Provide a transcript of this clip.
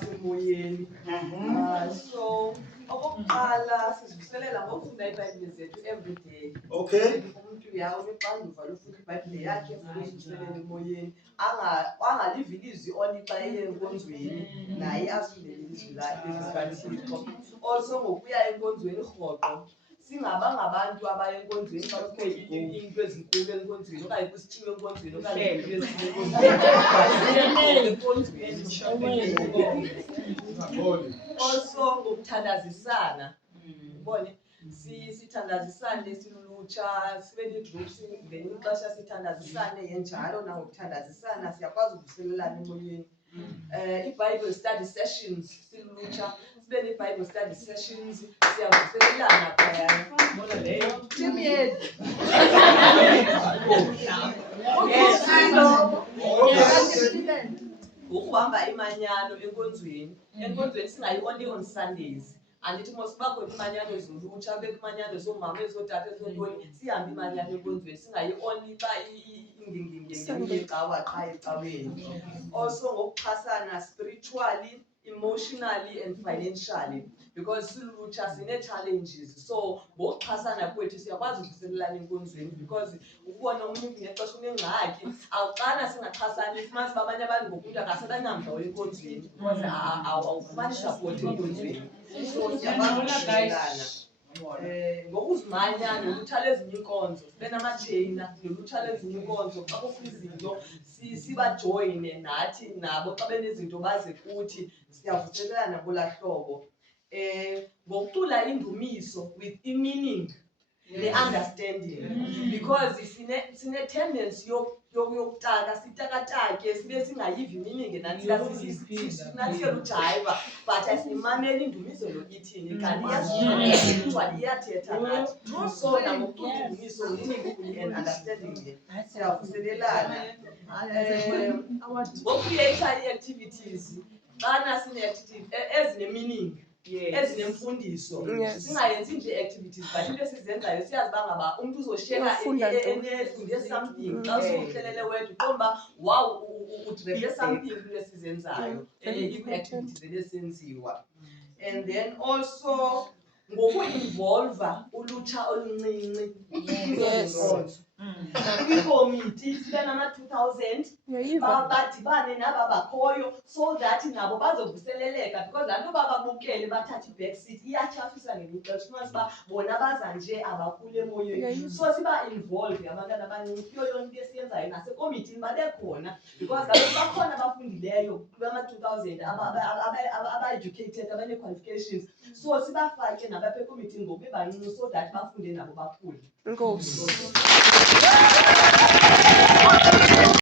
lwasemoyeni. So okokuqala sizivuselela ngokufunda iBhayibhile zethu every day. Okay. Umuntu unexanduva lofunda iBhayibhile yakhe futhi uzivuselela emoyeni. Angaliva ilizwi only xa eye enkonzweni, naye asifundele ilizwi likaThixo. Also ngokuya enkonzweni rhoqo. Singabangabantu abaya enkonzweni bakho into ezinkulu enkonzweni okanye kusithiwe enkonzweni okanye enkonzweni. Also ngokuthandazisana. Ubone sithandazisane silulutsha sibe ne-groups ngelinye ixesha sithandazisane yenjalo nangokuthandazisana siyakwazi ukuvuselelana emoyeni. I-Bible study sessions silulutsha sibe ne-Bible study sessions siyavuselelana phayana. Bona leyo team yethu. Ukuhamba imanyano enkonzweni. Enkonzweni singayi only on Sundays. Andithi mos kuba khona imanyano zolutsha beke imanyano zoomama ezotata ezotoni sihambe imanyano enkonzweni singayi only xa ngecawa qha ecaweni. Also ngokuxhasana spiritually, emotionally and financially because silulutsha sine-challenges. So ngokuxhasana kwethu siyakwazi ukuvuselelana enkonzweni because ukubona umuntu ngexesha unengxaki awuxana singaxhasani simazi uba abanye abantu ngokuntu akasebanamdla enkonzweni because awufumani support enkonzweni. So siyakwazi ukuvuselelana. Ngokuzimanya nolutsha lezinye inkonzo sibe namajeyina nolutsha lezinye inkonzo xa kukho izinto sibajoyine nathi nabo xa benezinto baze kuthi siyavuselelana ngolaa hlobo. Ngokucula indumiso with i-meaning ne-understanding because sine-tendency yokutaka sitakatake sibe singayivi i-meaning nathi ujayiva but asimameli indumiso lo ithini kanti iyathetha nathi. So nangokucula indumiso meaning and understanding siyavuselelana. Ngokukreata ii-activities xana sine-activities ezine-meaning ezinemfundiso singayenzi nje activities but into esizenzayo siyazi uba ngaba umntu uzoshiyeka efunde something xa usuhlelele wedwa uqomba wow udrepe something into esizenzayo ii-activities ebesenziwa. And then also ngoku-involva ulutsha oluncinci kwizinkonzo. Kwikomiti sibe nama-2000 badibane naba bakhoyo so that nabo bazovuseleleka because laa nto bababukele bathatha i-back seat iyatyhafisa ngelinye ixesha ufumanise uba bona baza nje abakhulu emoyeni. So siba-involve abantwana abancinci kuyo yonke into esiyenzayo nasekomitini babekhona because kaloku bakhona abafundileyo kulama-2000 aba-educated abanee-qualifications. So sibafake nabapha ekomitini ngoku bebancinci so that bafunde nabo bakhule. Enkosi.